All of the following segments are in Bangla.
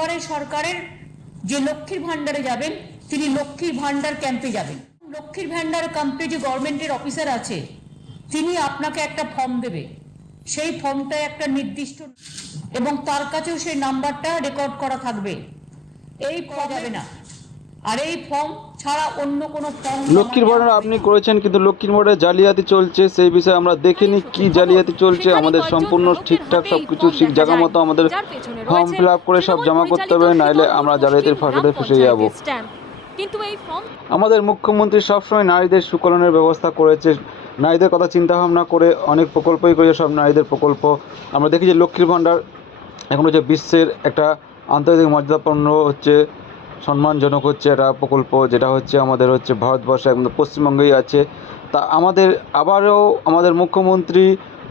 দুয়ারে সরকারের যে লক্ষ্মীর ভান্ডারে যাবেন তিনি লক্ষ্মীর ভান্ডার ক্যাম্পে যাবেন। লক্ষ্মীর ভান্ডার ক্যাম্পে যে গভর্নমেন্টের অফিসার আছে তিনি আপনাকে একটা ফর্ম দেবে, সেই ফর্মটায় একটা নির্দিষ্ট এবং তার কাছেও সেই নাম্বারটা রেকর্ড করা থাকবে। এই পাওয়া যাবে না, আর এই ফর্ম ছাড়া অন্য কোনো ফর্ম। লক্ষ্মীর ভান্ডার আপনি করেছেন, কিন্তু লক্ষ্মীর ভান্ডারে জালিয়াতি চলছে, সেই বিষয়ে আমরা দেখিনি কি জালিয়াতি চলছে। আমাদের সম্পূর্ণ ঠিকঠাক সবকিছু ঠিক জায়গা মতো আমাদের ফর্ম ফিল আপ করে সব জমা করতে হবে, নাইলে আমরা জালিয়াতির ফাঁদে ফেসে যাব। কিন্তু এই ফর্ম আমাদের মুখ্যমন্ত্রী সবসময় নারীদের সুকলনের ব্যবস্থা করেছে, নারীদের কথা চিন্তা ভাবনা করে অনেক প্রকল্পই করেছে, সব নারীদের প্রকল্প। আমরা দেখি যে লক্ষ্মীর ভান্ডার এখন হচ্ছে বিশ্বের একটা আন্তর্জাতিক মর্যাদাপূর্ণ হচ্ছে সম্মানজনক হচ্ছে একটা প্রকল্প, যেটা হচ্ছে আমাদের হচ্ছে ভারতবর্ষে একদম পশ্চিমবঙ্গেই আছে। তা আমাদের আবারও আমাদের মুখ্যমন্ত্রী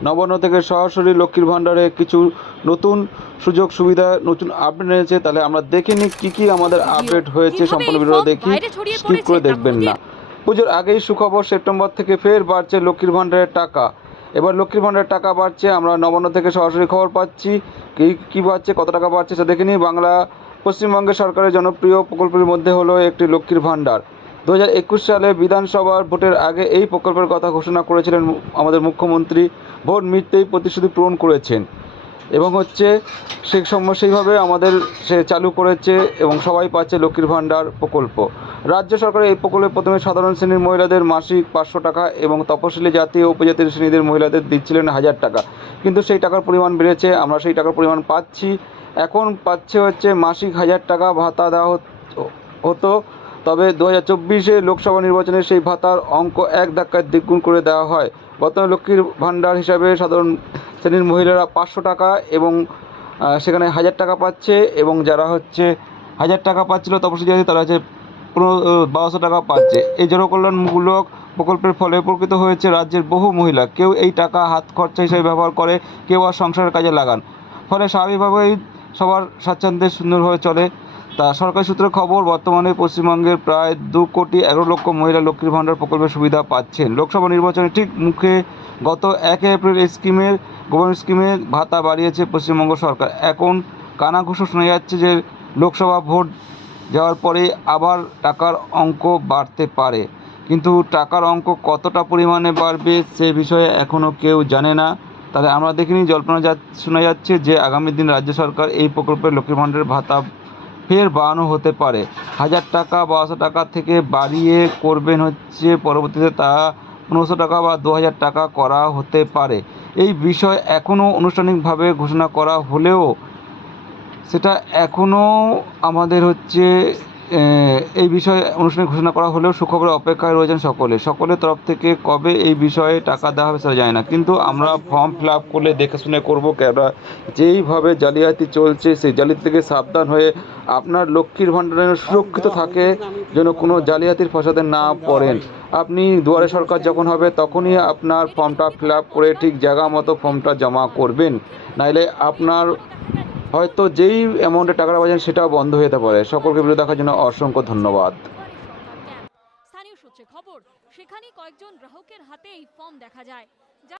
নবান্ন থেকে সরাসরি লক্ষ্মীর ভান্ডারে কিছু নতুন সুযোগ সুবিধা নতুন আপডেট এনেছে। তাহলে আমরা দেখে নিই কী কী আমাদের আপডেট হয়েছে, সম্পূর্ণ ভিডিও দেখি, স্কিপ করে দেখবেন না। পুজোর আগেই সুখবর, সেপ্টেম্বর থেকে ফের বাড়ছে লক্ষ্মীর ভান্ডারের টাকা। এবার লক্ষ্মীর ভান্ডারের টাকা বাড়ছে, আমরা নবান্ন থেকে সরাসরি খবর পাচ্ছি। কী বাড়ছে, কত টাকা বাড়ছে সেটা দেখে নিই। পশ্চিমবঙ্গের সরকারের জনপ্রিয় প্রকল্পের মধ্যে হলো একটি লক্ষ্মীর ভান্ডার। 2021 সালে বিধানসভার ভোটের আগে এই প্রকল্পের কথা ঘোষণা করেছিলেন আমাদের মুখ্যমন্ত্রী। ভোট মিটতেই প্রতিশ্রুতি পূরণ করেছেন এবং হচ্ছে সেইভাবে আমাদের সে চালু করেছে এবং সবাই পাচ্ছে লক্ষ্মীর ভান্ডার প্রকল্প। রাজ্য সরকার এই প্রকল্পে প্রথমে সাধারণ শ্রেণীর মহিলাদের মাসিক 500 টাকা এবং তপশিলি জাতি ও উপজাতির শ্রেণীদের মহিলাদের দিচ্ছিলেন 1000 টাকা, কিন্তু সেই টাকার পরিমাণ বেড়েছে, আমরা সেই টাকার পরিমাণ পাচ্ছি। এখন পাচ্ছে হচ্ছে মাসিক 1000 টাকা ভাতা দেওয়া হতো, তবে 2024 লোকসভা নির্বাচনে সেই ভাতার অঙ্ক এক ধাক্কায় দ্বিগুণ করে দেওয়া হয়। বর্তমানে লক্ষ্মীর ভান্ডার হিসাবে সাধারণ শ্রেণীর মহিলারা 500 টাকা এবং সেখানে 1000 টাকা পাচ্ছে, এবং যারা হচ্ছে 1000 টাকা পাচ্ছিল তপশিলি জাতি তারা হচ্ছে 1200 টাকা পাচ্ছে। এই জনকল্যাণমূলক প্রকল্পের ফলে উপকৃত হয়েছে রাজ্যের বহু মহিলা। কেউ এই টাকা হাত খরচা হিসেবে ব্যবহার করে, কেউ আর সংসারের কাজে লাগান, ফলে স্বাভাবিকভাবেই সবার স্বাচ্ছন্দ্যে সুন্দরভাবে চলে। তা সরকারি সূত্রে খবর, বর্তমানে পশ্চিমবঙ্গের প্রায় 2,11,00,000 মহিলা লক্ষ্মীর ভান্ডার প্রকল্পের সুবিধা পাচ্ছেন। লোকসভা নির্বাচনের ঠিক মুখে গত 1 এপ্রিল এই গভর্নমেন্ট স্কিমের ভাতা বাড়িয়েছে পশ্চিমবঙ্গ সরকার। এখন কানাঘুষো শোনা যাচ্ছে যে লোকসভা ভোট যাওয়ার পরে আবার টাকার অঙ্ক বাড়তে পারে, কিন্তু টাকার অঙ্ক কতটা পরিমাণে বাড়বে সে বিষয়ে এখনও কেউ জানে না। তাহলে আমরা দেখিনি, জল্পনা শোনা যাচ্ছে যে আগামী দিন রাজ্য সরকার এই প্রকল্পের লক্ষ্মীর ভান্ডারের ভাতা ফের বাড়ানো হতে পারে। 1000 টাকা 1200 টাকা থেকে বাড়িয়ে করবেন হচ্ছে পরবর্তীতে তা 1500 টাকা বা 2000 টাকা করা হতে পারে। এই বিষয় এখনও আনুষ্ঠানিকভাবে ঘোষণা করা হলেও সেটা এখনও আমাদের হচ্ছে এই বিষয়ে আনুষ্ঠানিক ঘোষণা করা হলেও সুখবরের অপেক্ষায় রয়েছেন সকলের তরফ থেকে কবে এই বিষয়ে টাকা দেওয়া হবে সেটা যায় না, কিন্তু আমরা ফর্ম ফিল আপ করলে দেখে শুনে করবো। কেননা যেইভাবে জালিয়াতি চলছে সেই জালিয়াতি থেকে সাবধান হয়ে আপনার লক্ষ্মীর ভান্ডার যেন সুরক্ষিত থাকে, যেন কোনো জালিয়াতির ফাঁসাতে না পড়েন। আপনি দুয়ারে সরকার যখন হবে তখনই আপনার ফর্মটা ফিল আপ করে ঠিক জায়গা মতো ফর্মটা জমা করবেন, নাইলে আপনার হয়তো যেই অ্যামাউন্টে টাকাটা পাচ্ছেন সেটাও বন্ধ হয়ে যেতে পারে। সকলকে ভিডিও দেখার জন্য অসংখ্য ধন্যবাদ। স্থানীয় সূত্রে খবর, সেখানে কয়েকজন গ্রাহকের হাতে এই ফর্ম দেখা যায়।